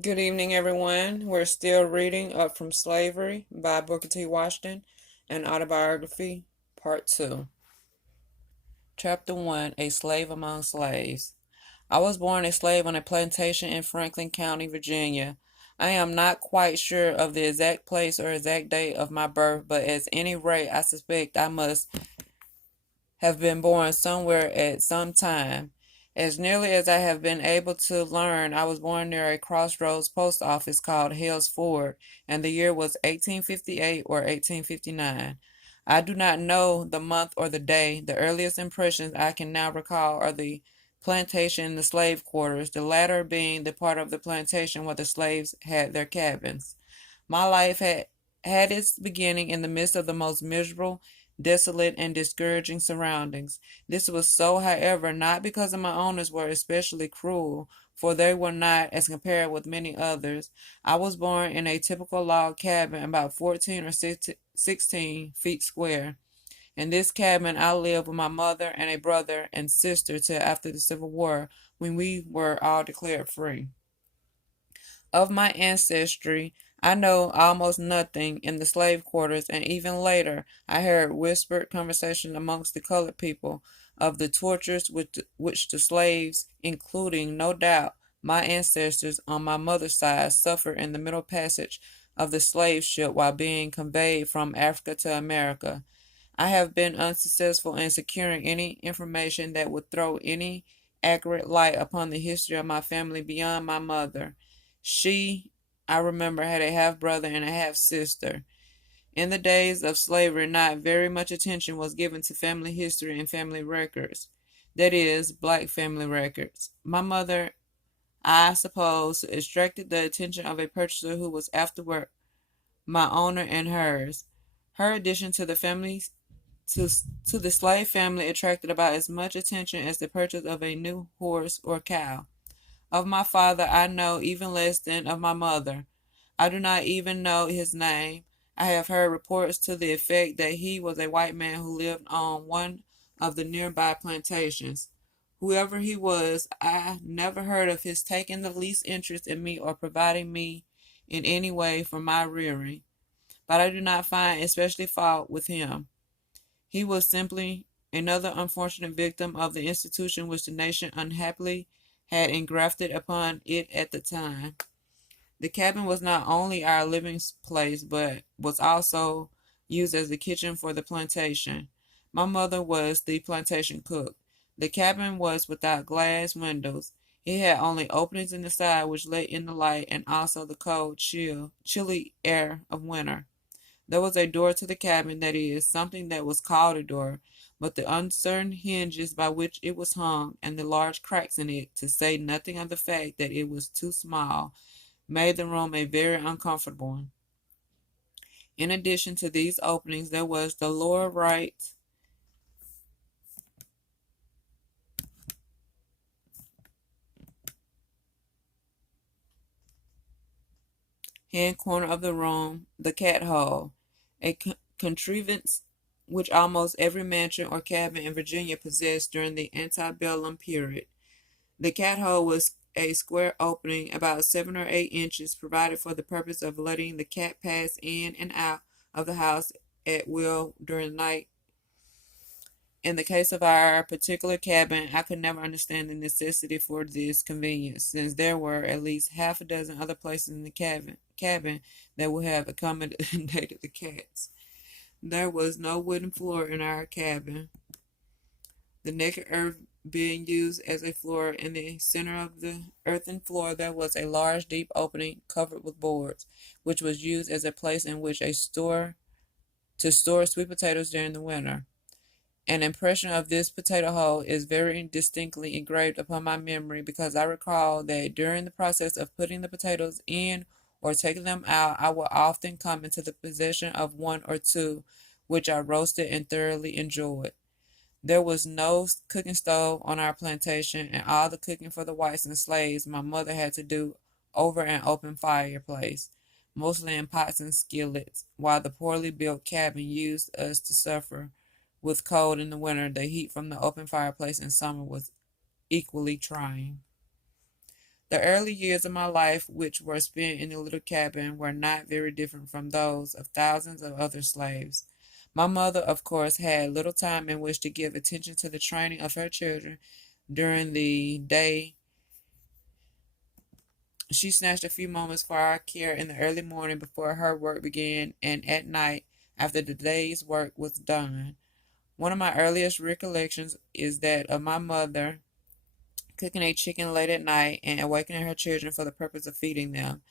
Good evening, everyone. We're still reading Up from Slavery by Booker T. Washington, an autobiography, Part 2. Chapter 1, A Slave Among Slaves. I was born a slave on a plantation in Franklin County, Virginia. I am not quite sure of the exact place or exact date of my birth, but at any rate, I suspect I must have been born somewhere at some time. As nearly as I have been able to learn, I was born near a crossroads post office called Hales Ford, and the year was 1858 or 1859. I do not know the month or the day. The earliest impressions I can now recall are the plantation and the slave quarters, the latter being the part of the plantation where the slaves had their cabins. My life had its beginning in the midst of the most miserable, desolate, and discouraging surroundings. This was so, however, not because my owners were especially cruel, for they were not, as compared with many others. I was born in a typical log cabin about 14 or 16 feet square. In this cabin I lived with my mother and a brother and sister till after the Civil War, when we were all declared free. Of my ancestry, I know almost nothing in the slave quarters, and even later I heard whispered conversation amongst the colored people of the tortures which the slaves, including, no doubt, my ancestors on my mother's side, suffered in the middle passage of the slave ship while being conveyed from Africa to America. I have been unsuccessful in securing any information that would throw any accurate light upon the history of my family beyond my mother. She, I remember, had a half brother and a half sister. In the days of slavery, not very much attention was given to family history and family records. That is, black family records. My mother, I suppose, attracted the attention of a purchaser who was afterward my owner and hers. Her addition to the family to, to the slave family attracted about as much attention as the purchase of a new horse or cow. Of my father I know even less than of my mother. I do not even know his name. I have heard reports to the effect that he was a white man who lived on one of the nearby plantations. Whoever he was, I never heard of his taking the least interest in me or providing me in any way for my rearing. But I do not find especially fault with him. He was simply another unfortunate victim of the institution which the nation unhappily had engrafted upon it at the time. The cabin was not only our living place, but was also used as the kitchen for the plantation. My mother was the plantation cook. The cabin was without glass windows. It had only openings in the side which let in the light and also the cold, chilly air of winter. There was a door to the cabin, that is, something that was called a door, but the uncertain hinges by which it was hung, and the large cracks in it, to say nothing of the fact that it was too small, made the room a very uncomfortable one. In addition to these openings, there was the lower right hand corner of the room, the cat hole, a contrivance which almost every mansion or cabin in Virginia possessed during the antebellum period. The cat hole was a square opening about 7 or 8 inches, provided for the purpose of letting the cat pass in and out of the house at will during the night. In the case of our particular cabin, I could never understand the necessity for this convenience, since there were at least half a dozen other places in the cabin that would have accommodated the cats. There was no wooden floor in our cabin, the naked earth being used as a floor. In the center of the earthen floor there was a large deep opening covered with boards, which was used as a place in which to store sweet potatoes during the winter. An impression of this potato hole is very distinctly engraved upon my memory, because I recall that during the process of putting the potatoes in or taking them out, I would often come into the possession of one or two, which I roasted and thoroughly enjoyed. There was no cooking stove on our plantation, and all the cooking for the whites and slaves my mother had to do over an open fireplace, mostly in pots and skillets, while the poorly built cabin used us to suffer with cold in the winter. The heat from the open fireplace in summer was equally trying. The early years of my life, which were spent in the little cabin, were not very different from those of thousands of other slaves. My mother, of course, had little time in which to give attention to the training of her children. During the day, she snatched a few moments for our care in the early morning before her work began, and at night, after the day's work was done. One of my earliest recollections is that of my mother cooking a chicken late at night and awakening her children for the purpose of feeding them.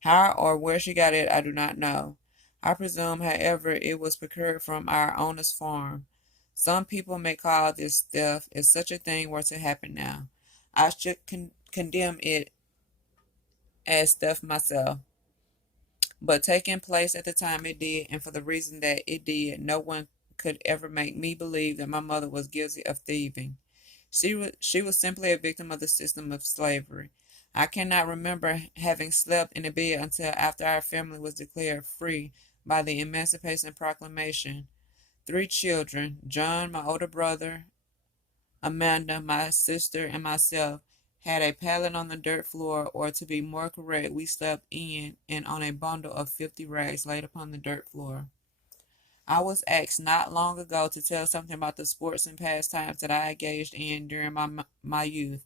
How or where she got it, I do not know. I presume, however, it was procured from our owner's farm. Some people may call this theft if such a thing were to happen now. I should condemn it as theft myself. But taking place at the time it did, and for the reason that it did, no one could ever make me believe that my mother was guilty of thieving. She was simply a victim of the system of slavery. I cannot remember having slept in a bed until after our family was declared free by the Emancipation Proclamation. 3 children, John, my older brother, Amanda, my sister, and myself, had a pallet on the dirt floor, or to be more correct, we slept in and on a bundle of 50 rags laid upon the dirt floor. I was asked not long ago to tell something about the sports and pastimes that I engaged in during my youth.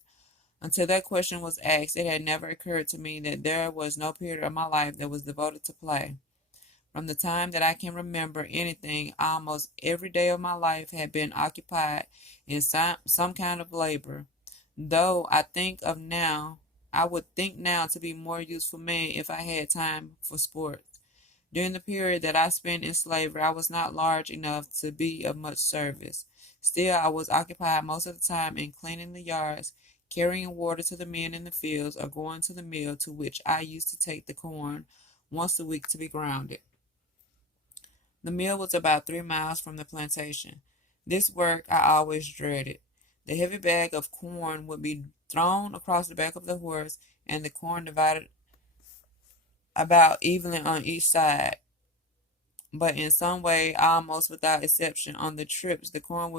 Until that question was asked, it had never occurred to me that there was no period of my life that was devoted to play. From the time that I can remember anything, almost every day of my life had been occupied in some kind of labor. Though I would think now to be more useful man if I had time for sports. During the period that I spent in slavery, I was not large enough to be of much service. Still, I was occupied most of the time in cleaning the yards, carrying water to the men in the fields, or going to the mill to which I used to take the corn once a week to be grounded. The mill was about 3 miles from the plantation. This work I always dreaded. The heavy bag of corn would be thrown across the back of the horse, and the corn divided about evenly on each side. But in some way, almost without exception, on the trips the corn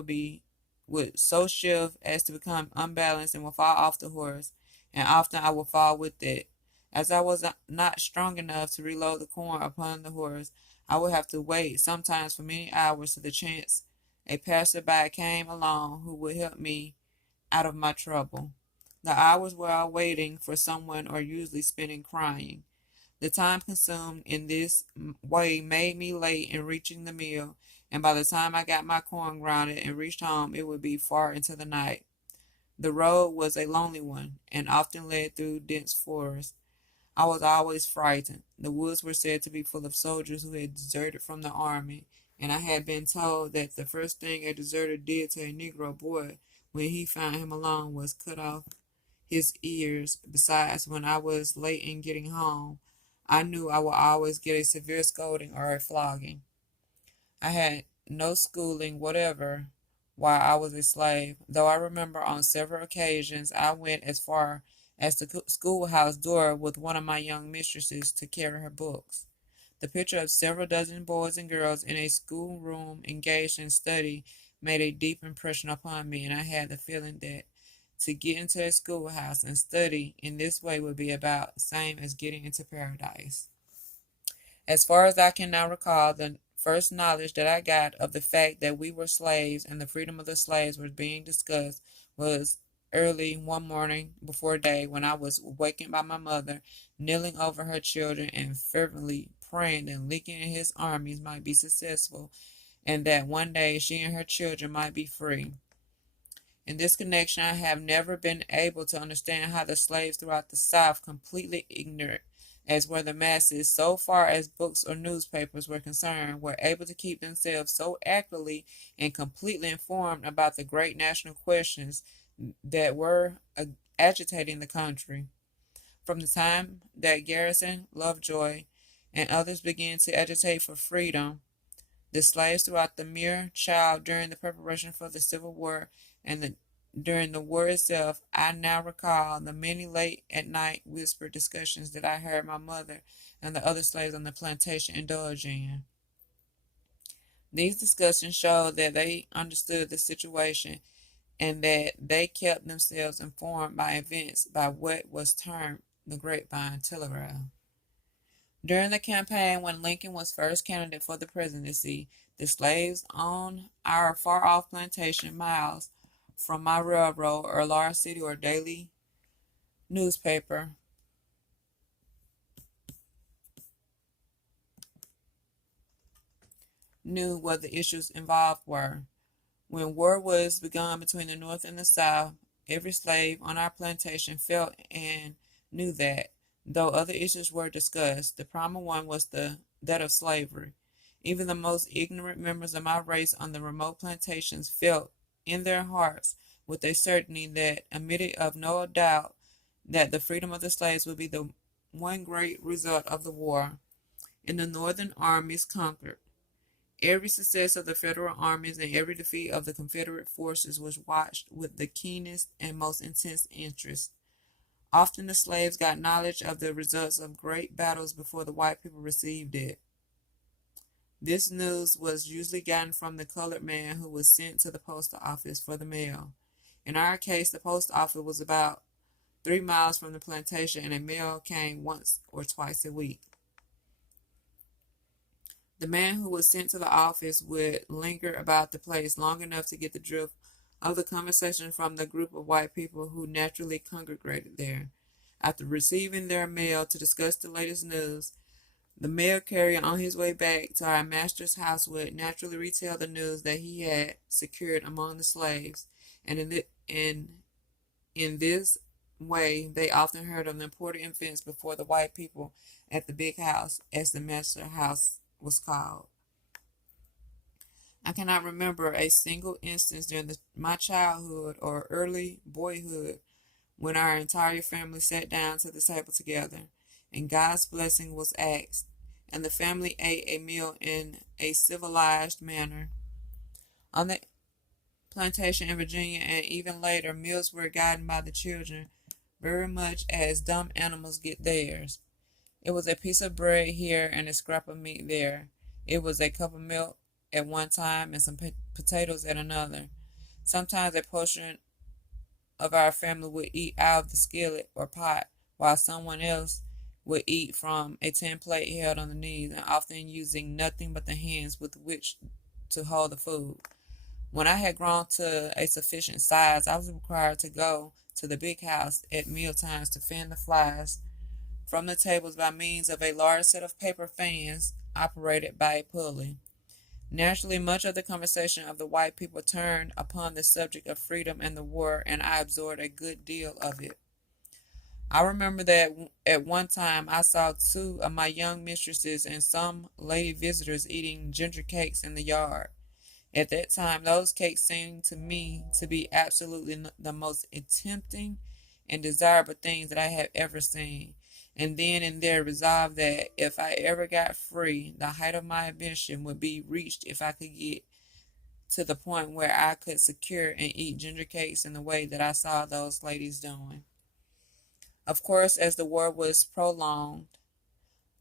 would so shift as to become unbalanced and would fall off the horse, and often I would fall with it. As I was not strong enough to reload the corn upon the horse, I would have to wait sometimes for many hours to the chance a passerby came along who would help me out of my trouble. The hours while waiting for someone are usually spent in crying. The time consumed in this way made me late in reaching the mill, and by the time I got my corn grounded and reached home, it would be far into the night. The road was a lonely one, and often led through dense forest. I was always frightened. The woods were said to be full of soldiers who had deserted from the army, and I had been told that the first thing a deserter did to a Negro boy when he found him alone was cut off his ears. Besides, when I was late in getting home, I knew I would always get a severe scolding or a flogging. I had no schooling whatever while I was a slave, though I remember on several occasions I went as far as the schoolhouse door with one of my young mistresses to carry her books. The picture of several dozen boys and girls in a schoolroom engaged in study made a deep impression upon me, and I had the feeling that to get into a schoolhouse and study in this way would be about the same as getting into paradise. As far as I can now recall, the first knowledge that I got of the fact that we were slaves and the freedom of the slaves was being discussed was early one morning before day, when I was wakened by my mother, kneeling over her children and fervently praying that Lincoln and his armies might be successful, and that one day she and her children might be free. In this connection, I have never been able to understand how the slaves throughout the South, completely ignorant as were the masses, so far as books or newspapers were concerned, were able to keep themselves so accurately and completely informed about the great national questions that were agitating the country. From the time that Garrison, Lovejoy, and others began to agitate for freedom, the slaves throughout the mere child during the preparation for the Civil War and during the war itself, I now recall the many late at night whispered discussions that I heard my mother and the other slaves on the plantation indulge in. These discussions showed that they understood the situation and that they kept themselves informed by events by what was termed the grapevine telegraph. During the campaign when Lincoln was first candidate for the presidency, the slaves on our far-off plantation miles from my railroad or large city or daily newspaper knew what the issues involved were. When war was begun between the North and the South, every slave on our plantation felt and knew that, though other issues were discussed, the primary one was that of slavery. Even the most ignorant members of my race on the remote plantations felt in their hearts with a certainty that admitted of no doubt that the freedom of the slaves would be the one great result of the war. And the Northern armies conquered. Every success of the Federal armies and every defeat of the Confederate forces was watched with the keenest and most intense interest. Often the slaves got knowledge of the results of great battles before the white people received it. This news was usually gotten from the colored man who was sent to the post office for the mail. In our case, the post office was about 3 miles from the plantation, and a mail came once or twice a week. The man who was sent to the office would linger about the place long enough to get the drift of the conversation from the group of white people who naturally congregated there. After receiving their mail to discuss the latest news, the mail carrier on his way back to our master's house would naturally retell the news that he had secured among the slaves, and in this way they often heard of the important events before the white people at the big house, as the master house was called. I cannot remember a single instance during my childhood or early boyhood when our entire family sat down to the table together, and God's blessing was asked, and the family ate a meal in a civilized manner. On the plantation in Virginia and even later, meals were gotten by the children very much as dumb animals get theirs. It was a piece of bread here and a scrap of meat there. It was a cup of milk at one time and some potatoes at another. Sometimes a portion of our family would eat out of the skillet or pot, while someone else would eat from a tin plate held on the knees, and often using nothing but the hands with which to hold the food. When I had grown to a sufficient size, I was required to go to the big house at meal times to fan the flies from the tables by means of a large set of paper fans operated by a pulley. Naturally, much of the conversation of the white people turned upon the subject of freedom and the war, and I absorbed a good deal of it. I remember that at one time I saw 2 of my young mistresses and some lady visitors eating ginger cakes in the yard. At that time, those cakes seemed to me to be absolutely the most tempting and desirable things that I have ever seen, and then and there resolved that if I ever got free, the height of my ambition would be reached if I could get to the point where I could secure and eat ginger cakes in the way that I saw those ladies doing. Of course, as the war was prolonged,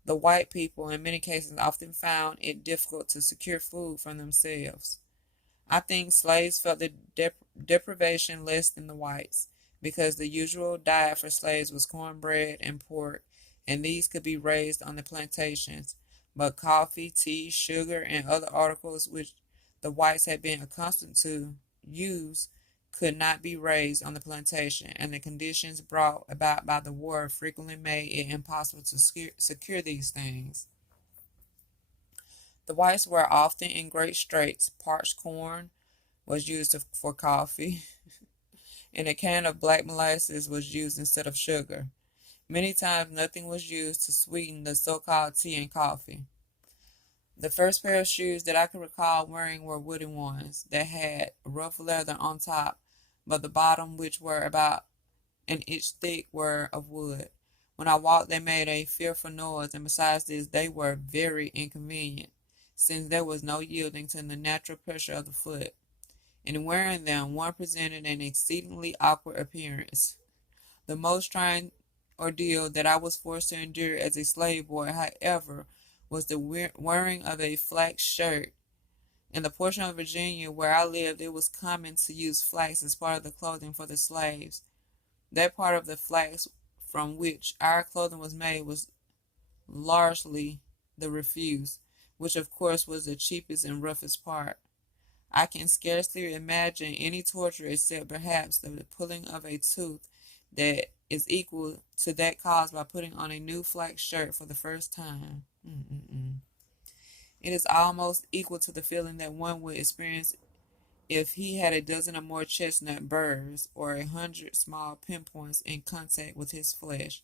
the white people in many cases often found it difficult to secure food for themselves. I think slaves felt the deprivation less than the whites, because the usual diet for slaves was cornbread and pork, and these could be raised on the plantations, but coffee, tea, sugar, and other articles which the whites had been accustomed to use could not be raised on the plantation, and the conditions brought about by the war frequently made it impossible to secure these things. The whites were often in great straits. Parched corn was used for coffee, and a can of black molasses was used instead of sugar. Many times nothing was used to sweeten the so-called tea and coffee. The first pair of shoes that I could recall wearing were wooden ones that had rough leather on top, but the bottom, which were about an inch thick, were of wood. When I walked, they made a fearful noise, and besides this, they were very inconvenient, since there was no yielding to the natural pressure of the foot. In wearing them, one presented an exceedingly awkward appearance. The most trying ordeal that I was forced to endure as a slave boy, however, was the wearing of a flax shirt In the portion of Virginia where I lived, it was common to use flax as part of the clothing for the slaves. That part of the flax from which our clothing was made was largely the refuse, which of course was the cheapest and roughest part. I can scarcely imagine any torture except perhaps the pulling of a tooth that is equal to that caused by putting on a new flax shirt for the first time. It is almost equal to the feeling that one would experience if he had a dozen or more chestnut burrs or 100 small pinpoints in contact with his flesh.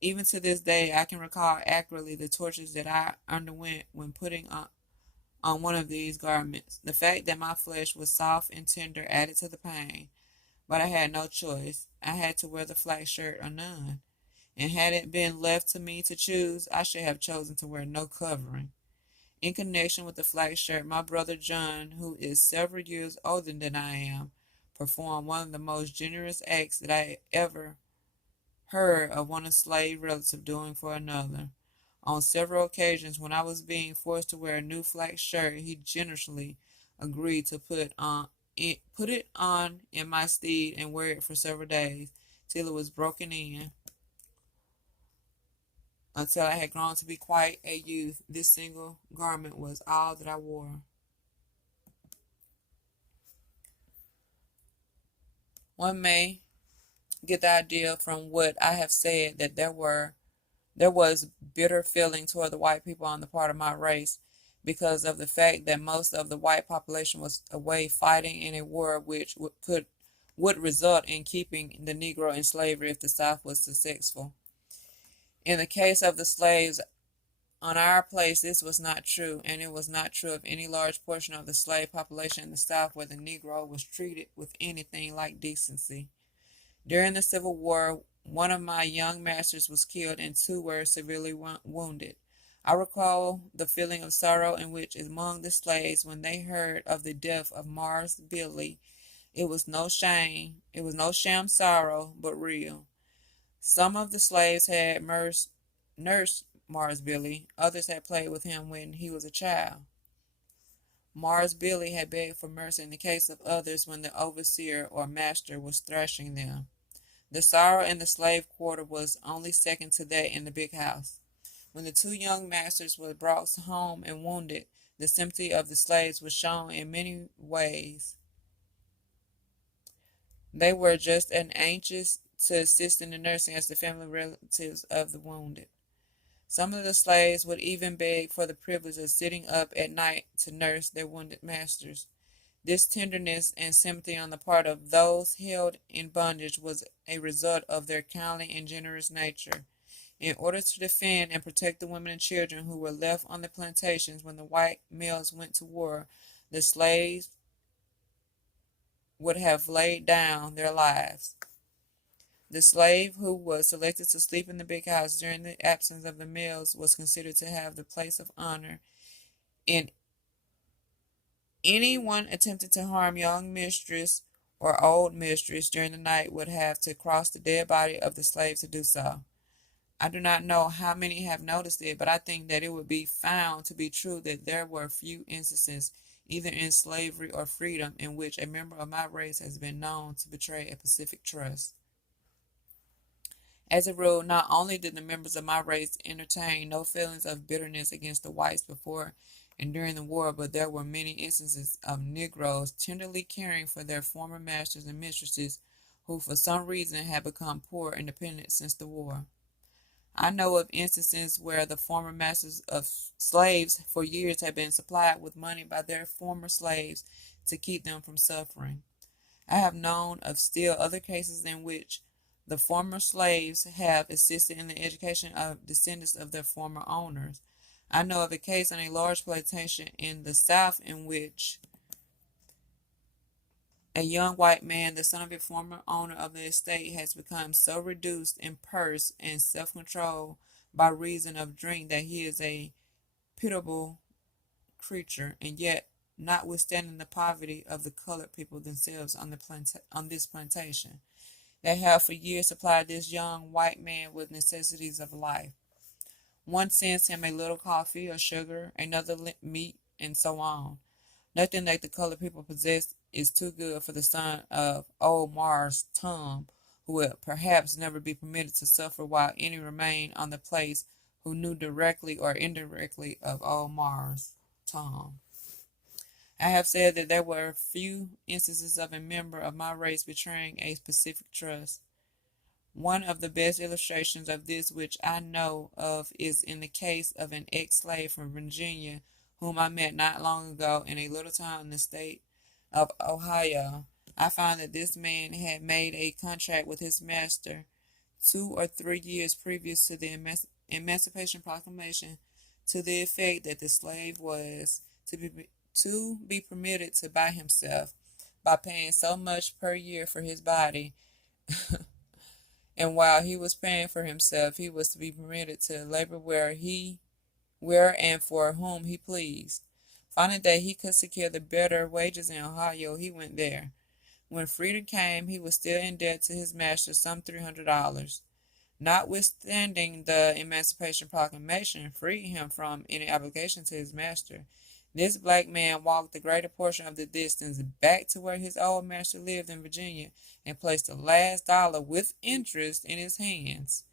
Even to this day, I can recall accurately the tortures that I underwent when putting on one of these garments. The fact that my flesh was soft and tender added to the pain, but I had no choice. I had to wear the flax shirt or none, and had it been left to me to choose, I should have chosen to wear no covering. In connection with the flax shirt, my brother John, who is several years older than I am, performed one of the most generous acts that I ever heard of one slave relative doing for another. On several occasions, when I was being forced to wear a new flax shirt, he generously agreed to put it on in my stead and wear it for several days till it was broken in. Until I had grown to be quite a youth, this single garment was all that I wore. One may get the idea from what I have said that there was bitter feeling toward the white people on the part of my race because of the fact that most of the white population was away fighting in a war which would result in keeping the Negro in slavery if the South was successful. In the case of the slaves on our place, this was not true, and it was not true of any large portion of the slave population in the South where the Negro was treated with anything like decency. During the Civil War, one of my young masters was killed and two were severely wounded. I recall the feeling of sorrow in which among the slaves when they heard of the death of Mars Billy. It was no sham sorrow, but real. Some of the slaves had nursed Mars Billy. Others had played with him when he was a child. Mars Billy had begged for mercy in the case of others when the overseer or master was thrashing them. The sorrow in the slave quarter was only second to that in the big house. When the two young masters were brought home and wounded, the sympathy of the slaves was shown in many ways. They were just as anxious to assist in the nursing as the family relatives of the wounded. Some of the slaves would even beg for the privilege of sitting up at night to nurse their wounded masters. This tenderness and sympathy on the part of those held in bondage was a result of their kindly and generous nature. In order to defend and protect the women and children who were left on the plantations when the white males went to war, the slaves would have laid down their lives. The slave who was selected to sleep in the big house during the absence of the males was considered to have the place of honor. In anyone attempted to harm young mistress or old mistress during the night would have to cross the dead body of the slave to do so. I do not know how many have noticed it, but I think that it would be found to be true that there were few instances, either in slavery or freedom, in which a member of my race has been known to betray a pacific trust. As a rule, not only did the members of my race entertain no feelings of bitterness against the whites before and during the war, but there were many instances of Negroes tenderly caring for their former masters and mistresses who for some reason had become poor and dependent since the war. I know of instances where the former masters of slaves for years had been supplied with money by their former slaves to keep them from suffering. I have known of still other cases in which the former slaves have assisted in the education of descendants of their former owners. I know of a case on a large plantation in the South in which a young white man, the son of a former owner of the estate, has become so reduced in purse and self-control by reason of drink that he is a pitiable creature, and yet, notwithstanding the poverty of the colored people themselves on this plantation, they have for years supplied this young white man with necessities of life. One sends him a little coffee or sugar, another meat, and so on. Nothing that the colored people possess is too good for the son of old Mars, Tom, who will perhaps never be permitted to suffer while any remain on the place who knew directly or indirectly of old Mars, Tom. I have said that there were few instances of a member of my race betraying a specific trust. One of the best illustrations of this which I know of is in the case of an ex-slave from Virginia whom I met not long ago in a little town in the state of Ohio. I found that this man had made a contract with his master 2 or 3 years previous to the Emancipation Proclamation to the effect that the slave was to be permitted to buy himself by paying so much per year for his body. And while he was paying for himself, he was to be permitted to labor where and for whom he pleased. Finding that he could secure the better wages in Ohio, he went there. When freedom came, he was still in debt to his master some $300. Notwithstanding the Emancipation Proclamation freed him from any obligation to his master, this black man walked the greater portion of the distance back to where his old master lived in Virginia and placed the last dollar with interest in his hands.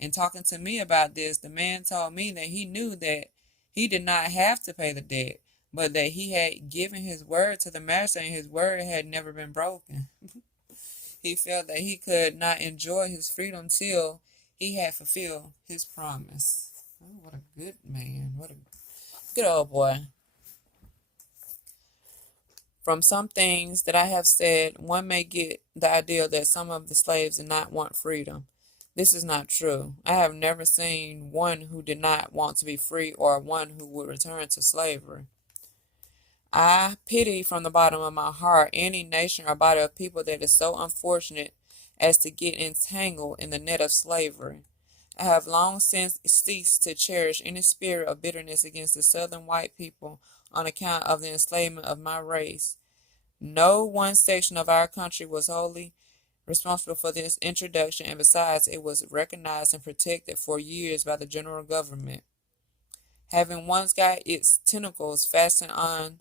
In talking to me about this, the man told me that he knew that he did not have to pay the debt, but that he had given his word to the master and his word had never been broken. He felt that he could not enjoy his freedom till he had fulfilled his promise. Oh, what a good man. What a good old boy. From some things that I have said, one may get the idea that some of the slaves did not want freedom. This is not true. I have never seen one who did not want to be free or one who would return to slavery. I pity from the bottom of my heart any nation or body of people that is so unfortunate as to get entangled in the net of slavery. I have long since ceased to cherish any spirit of bitterness against the Southern white people on account of the enslavement of my race. No one section of our country was wholly responsible for this introduction, and besides, it was recognized and protected for years by the general government. Having once got its tentacles fastened on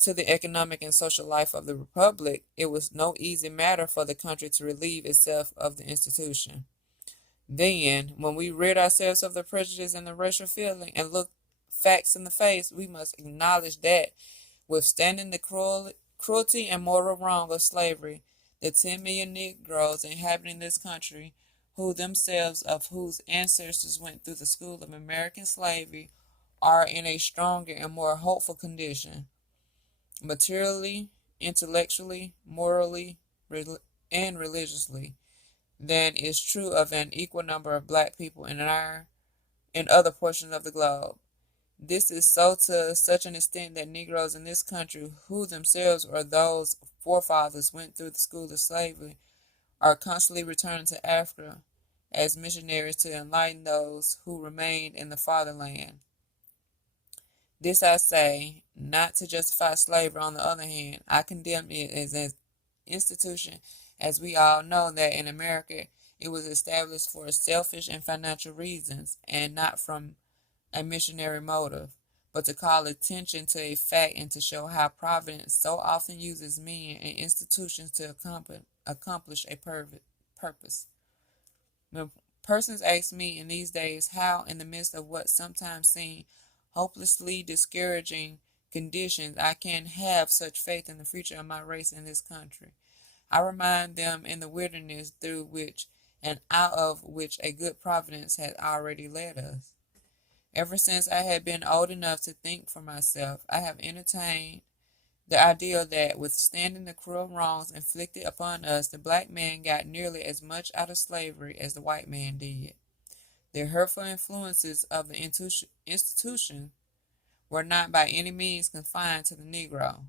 to the economic and social life of the Republic, it was no easy matter for the country to relieve itself of the institution. Then, when we rid ourselves of the prejudice and the racial feeling and look facts in the face, we must acknowledge that, withstanding the cruelty and moral wrong of slavery, the 10 million Negroes inhabiting this country, who themselves of whose ancestors went through the school of American slavery, are in a stronger and more hopeful condition, materially, intellectually, morally, and religiously, than is true of an equal number of black people in other portions of the globe. This is so to such an extent that Negroes in this country, who themselves or those forefathers went through the school of slavery, are constantly returning to Africa as missionaries to enlighten those who remained in the fatherland. This I say, not to justify slavery. On the other hand, I condemn it as an institution, as we all know that in America it was established for selfish and financial reasons, and not from a missionary motive, but to call attention to a fact and to show how Providence so often uses men and institutions to accomplish a purpose. When persons ask me in these days how, in the midst of what sometimes seem hopelessly discouraging conditions, I can have such faith in the future of my race in this country, I remind them in the wilderness through which and out of which a good providence has already led us. Ever since I had been old enough to think for myself, I have entertained the idea that, withstanding the cruel wrongs inflicted upon us, the black man got nearly as much out of slavery as the white man did. The hurtful influences of the institution were not by any means confined to the Negro.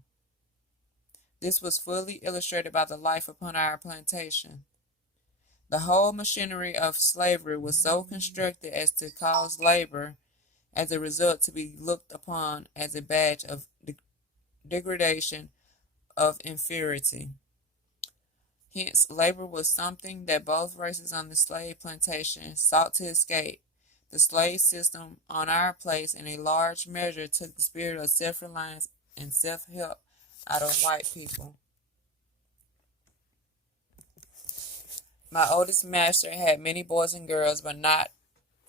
This was fully illustrated by the life upon our plantation. The whole machinery of slavery was so constructed as to cause labor, as a result, to be looked upon as a badge of degradation, of inferiority. Hence, labor was something that both races on the slave plantation sought to escape. The slave system on our place in a large measure took the spirit of self-reliance and self-help out of white people. My oldest master had many boys and girls, but not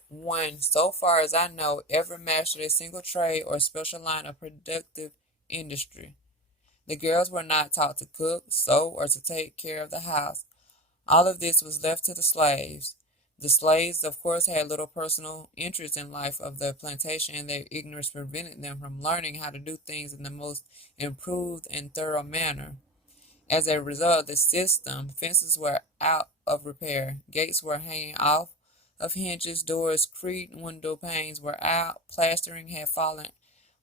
one, so far as I know, ever mastered a single trade or special line of productive industry. The girls were not taught to cook, sew, or to take care of the house. All of this was left to the slaves. The slaves, of course, had little personal interest in life of the plantation, and their ignorance prevented them from learning how to do things in the most improved and thorough manner. As a result of the system, fences were out of repair, gates were hanging off of hinges, doors creaked, window panes were out, plastering had fallen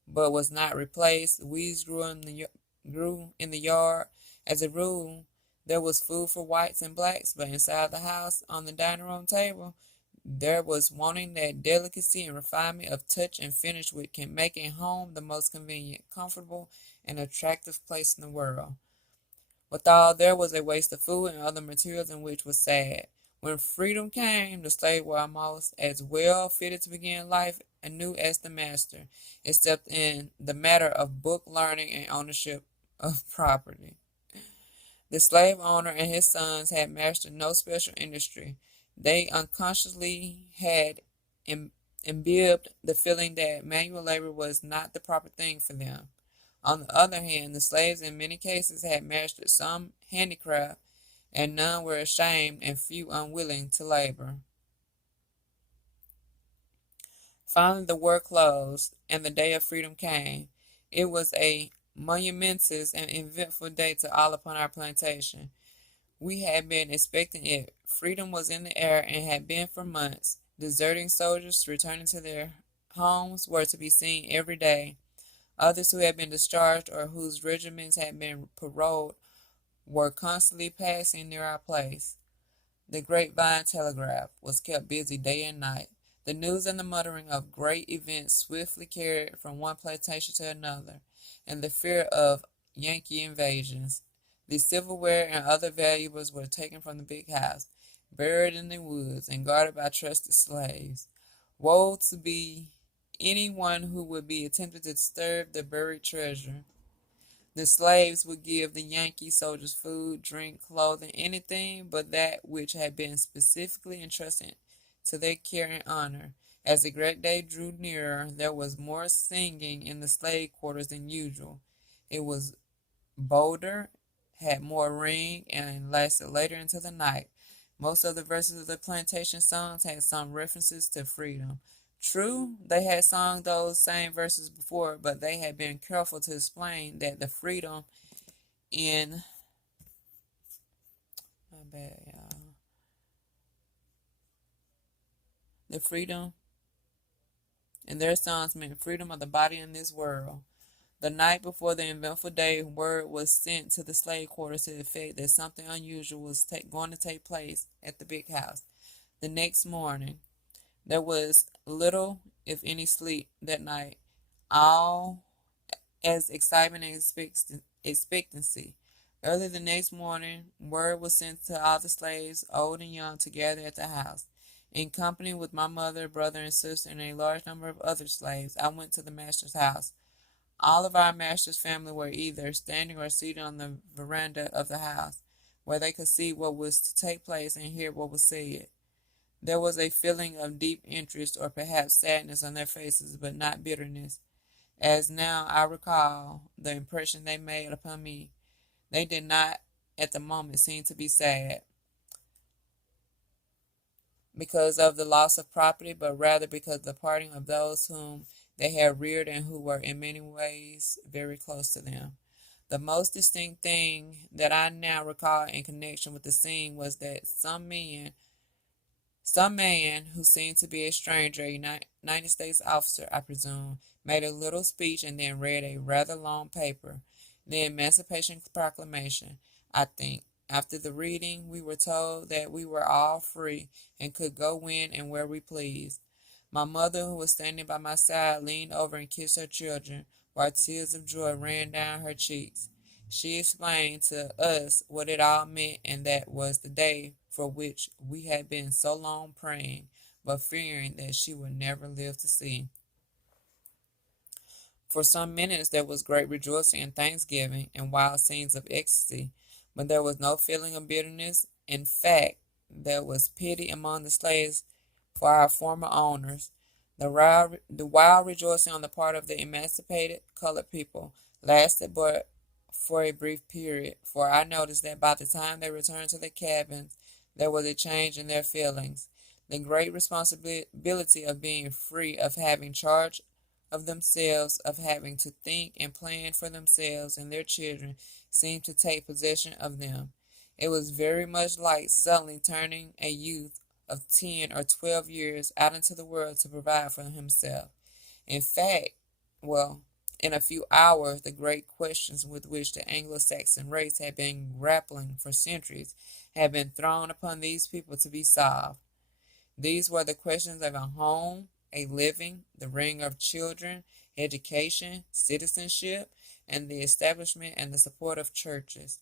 but was not replaced, weeds grew in the yard. As a rule, there was food for whites and blacks, but inside the house, on the dining room table, there was wanting that delicacy and refinement of touch and finish which can make a home the most convenient, comfortable, and attractive place in the world. Withal, there was a waste of food and other materials in which was sad. When freedom came, the slaves were almost as well fitted to begin life anew as the master, except in the matter of book learning and ownership of property. The slave owner and his sons had mastered no special industry. They unconsciously had imbibed the feeling that manual labor was not the proper thing for them. On the other hand, the slaves in many cases had mastered some handicraft, and none were ashamed and few unwilling to labor. Finally, the war closed, and the day of freedom came. It was a momentous and eventful day to all upon our plantation. We had been expecting it. Freedom was in the air and had been for months. Deserting soldiers returning to their homes were to be seen every day. Others who had been discharged or whose regiments had been paroled were constantly passing near our place. The grapevine telegraph was kept busy day and night. The news and the muttering of great events swiftly carried from one plantation to another, and the fear of Yankee invasions. The silverware and other valuables were taken from the big house, buried in the woods, and guarded by trusted slaves. Woe to be anyone who would be attempted to disturb the buried treasure. The slaves would give the Yankee soldiers food, drink, clothing, anything but that which had been specifically entrusted to their care and honor. As the great day drew nearer, there was more singing in the slave quarters than usual. It was bolder, had more ring, and lasted later into the night. Most of the verses of the plantation songs had some references to freedom. True, they had sung those same verses before, but they had been careful to explain that the freedom in my bad, y'all. The freedom in their songs meant freedom of the body in this world. The night before the eventful day, word was sent to the slave quarters to the effect that something unusual was going to take place at the big house. The next morning, there was little, if any, sleep that night, all as excitement and expectancy. Early the next morning, word was sent to all the slaves, old and young, to gather at the house. In company with my mother, brother, and sister, and a large number of other slaves, I went to the master's house. All of our master's family were either standing or seated on the veranda of the house, where they could see what was to take place and hear what was said. There was a feeling of deep interest or perhaps sadness on their faces, but not bitterness. As now I recall the impression they made upon me, they did not at the moment seem to be sad because of the loss of property, but rather because of the parting of those whom they had reared and who were in many ways very close to them. The most distinct thing that I now recall in connection with the scene was that some man who seemed to be a stranger, a United States officer, I presume, made a little speech and then read a rather long paper, the Emancipation Proclamation, I think. After the reading, we were told that we were all free and could go when and where we pleased. My mother, who was standing by my side, leaned over and kissed her children, while tears of joy ran down her cheeks. She explained to us what it all meant, and that was the day for which we had been so long praying, but fearing that she would never live to see. For some minutes there was great rejoicing and thanksgiving and wild scenes of ecstasy, but there was no feeling of bitterness. In fact, there was pity among the slaves for our former owners. The wild rejoicing on the part of the emancipated colored people lasted but for a brief period, for I noticed that by the time they returned to their cabins, there was a change in their feelings. The great responsibility of being free, of having charge of themselves, of having to think and plan for themselves and their children, seemed to take possession of them. It was very much like suddenly turning a youth of 10 or 12 years out into the world to provide for himself. In fact, well, in a few hours, the great questions with which the Anglo-Saxon race had been grappling for centuries had been thrown upon these people to be solved. These were the questions of a home, a living, the rearing of children, education, citizenship, and the establishment and the support of churches.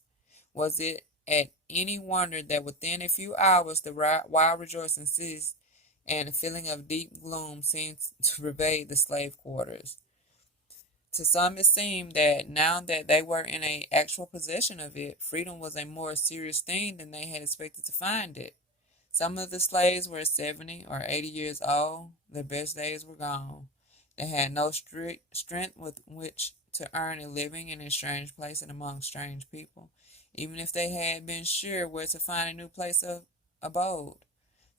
Was it at any wonder that within a few hours the wild rejoicing ceased, and a feeling of deep gloom seemed to pervade the slave quarters? To some it seemed that now that they were in a actual possession of it, freedom was a more serious thing than they had expected to find it. Some of the slaves were 70 or 80 years old. Their best days were gone. They had no strength with which to earn a living in a strange place and among strange people, even if they had been sure where to find a new place of abode.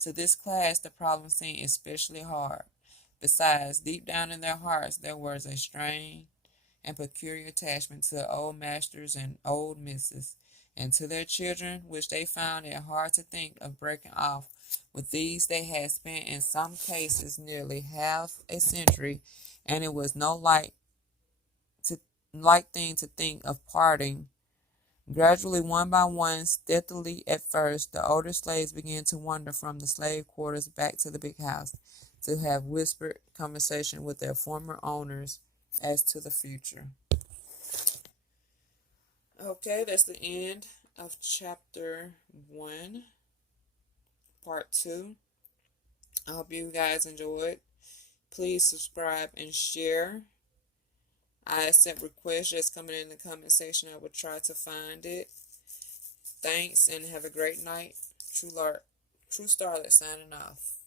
To this class the problem seemed especially hard. Besides, deep down in their hearts there was a strange and peculiar attachment to old masters and old misses, and to their children, which they found it hard to think of breaking off. With these they had spent in some cases nearly half a century, and it was no light thing to think of parting. Gradually, one by one, stealthily at first, the older slaves began to wander from the slave quarters back to the big house, to have whispered conversation with their former owners as to the future. Okay, that's the end of chapter 1, part 2. I hope you guys enjoyed. Please subscribe and share. I accept requests just coming in the comment section. I will try to find it. Thanks and have a great night. True Starlet signing off.